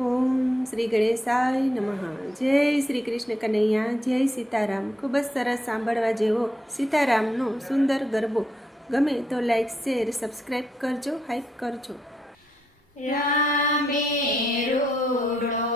ઓમ શ્રી ગણેશાય નમઃ. જય શ્રી કૃષ્ણ કનૈયા, જય સીતારામ. ખૂબ જ સરસ સાંભળવા જેવો સીતારામનો સુંદર ગરબો. ગમે તો લાઈક શેર સબસ્ક્રાઈબ કરજો હાઈક કરજો. રામે રૂડો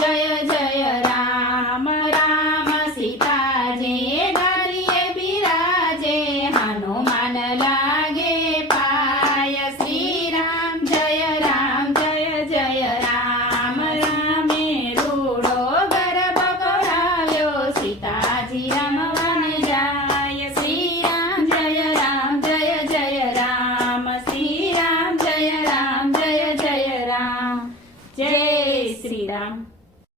Yeah,